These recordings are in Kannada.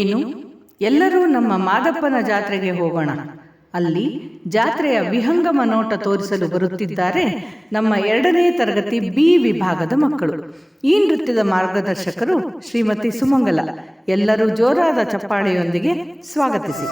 ಏನು, ಎಲ್ಲರೂ ನಮ್ಮ ಮಾದಪ್ಪನ ಜಾತ್ರೆಗೆ ಹೋಗೋಣ. ಅಲ್ಲಿ ಜಾತ್ರೆಯ ವಿಹಂಗಮ ನೋಟ ತೋರಿಸಲು ಬರುತ್ತಿದ್ದಾರೆ ನಮ್ಮ 2ನೇ ತರಗತಿ ಬಿ ವಿಭಾಗದ ಮಕ್ಕಳು. ಈ ನೃತ್ಯದ ಮಾರ್ಗದರ್ಶಕರು ಶ್ರೀಮತಿ ಸುಮಂಗಲ. ಎಲ್ಲರೂ ಜೋರಾದ ಚಪ್ಪಾಳೆಯೊಂದಿಗೆ ಸ್ವಾಗತಿಸಿ.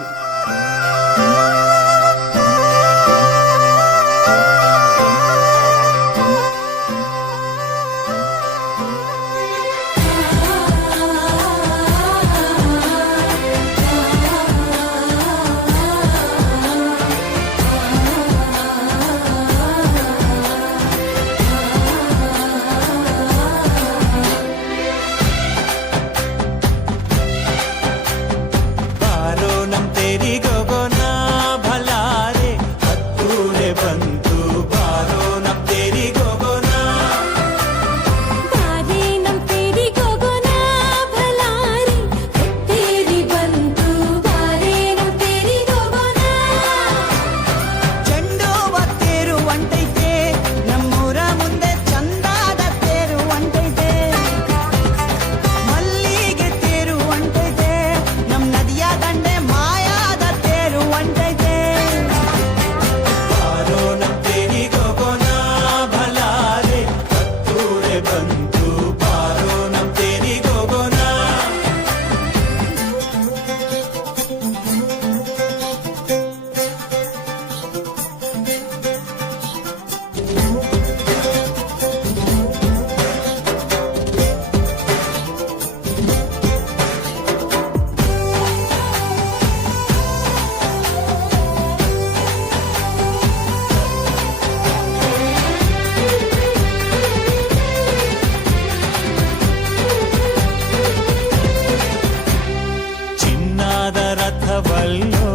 ರಥವಲ್ಲೋ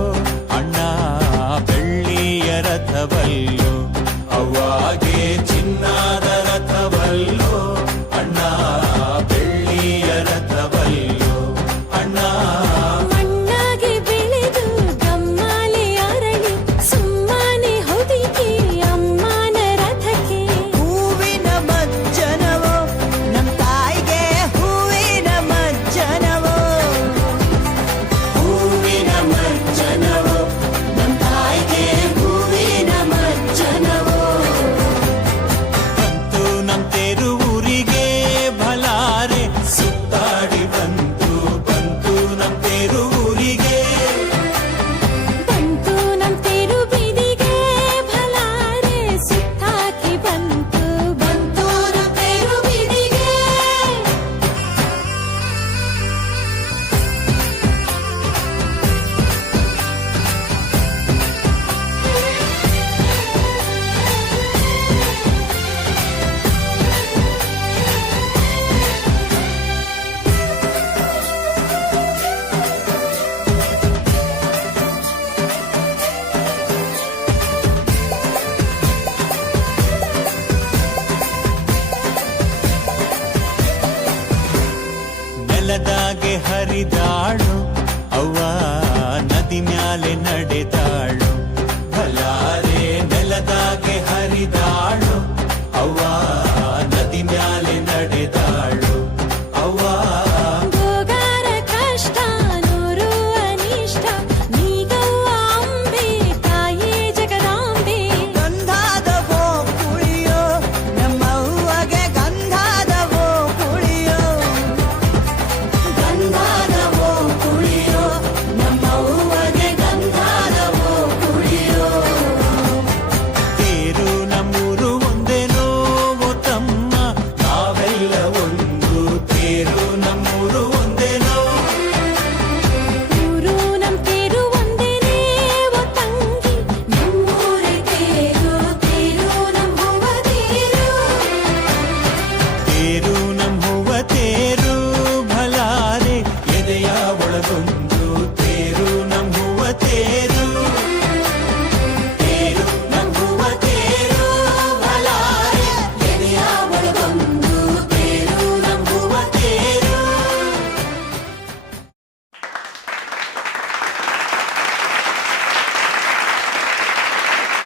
ಅಣ್ಣ ಬೆಳ್ಳಿಯ ರಥವಲ್ಲೋ, ಅವ್ವಾಗೆ ಚಿನ್ನದ ರಥವಲ್ಲೋ ಅಣ್ಣ ಬೆಳ್ಳಿಯ ರಥವಲ್ಲೋ ಅಣ್ಣ. ಮಣ್ಣಾಗೆ ಬೆಳೆದು ಗಮ್ಮಾಲೆ ಅರಳಿ ಸುಮ್ಮನೆ ಹೊದಿಕೆ ಅಮ್ಮನ ರಥಕ್ಕೆ. ಹೂವಿನ ಮಜ್ಜನವೋ ನಮ್ ತಾಯಿಗೆ ಹೂವಿನ ಮಜ್ಜನವೋ, ಹೂವಿನ ಮಜ್ಜನವೋ ನಮ್ ತಾಯಿಗೆ ಹೂವಿನ ಮಜ್ಜನವೋ. ಬಂತು ನಮ್ ತೇರು ಊರಿಗೆ ಭಲಾರೆ ಸುತ್ತಾಡಿ ಬಂತು, ಬಂತು ನಮ್ ತೇರು ಊರಿಗೆ. ಬಂತು ನಮ್ ತೇರು ಬೀದಿಗೆ ಭಲಾರೆ ಸುತ್ತಾಕಿ ಬಂತು, ಬಂತು ನಮ್ ತೇರು ಬೀದಿಗೆ. ನೆಲದಾಗೆ ಹರಿದಾಳು ಅವ್ವ ನದಿ ಮ್ಯಾಲೆ ನಡೆದಾಳು ಭಲಾರೆ. ನೆಲದಾಗೆ ಹರಿದಾಳು ಅವ್ವ ನದಿ ಮ್ಯಾಲೆ ನಡೆದಾಳು ಅವ್ವ. ಗೋಗಾರ ಕಷ್ಟ ನೂರು ಅನಿಷ್ಟ ನೀಗವ್ವ ಅಂಬೆ ತಾಯೇ ಜಗದಾಂಬೆ. ಗಂಧದವೋ ಕುಳಿಯೋ ನಮ್ಮವ್ವಗೆ ಗಂಧದವೋ ಕುಳಿಯೋ, ಗಂಧದವೋ ಕುಳಿಯೋ ನಮ್ಮವ್ವಗೆ ಗಂಧದವೋ ಕುಳಿಯೋ. ತೇರು ನಮ್ಮೂರು ಒಂದೇನೋ ಓ ತಮ್ಮ, ನಾವೆಲ್ಲ ಒಂದು ತೇರು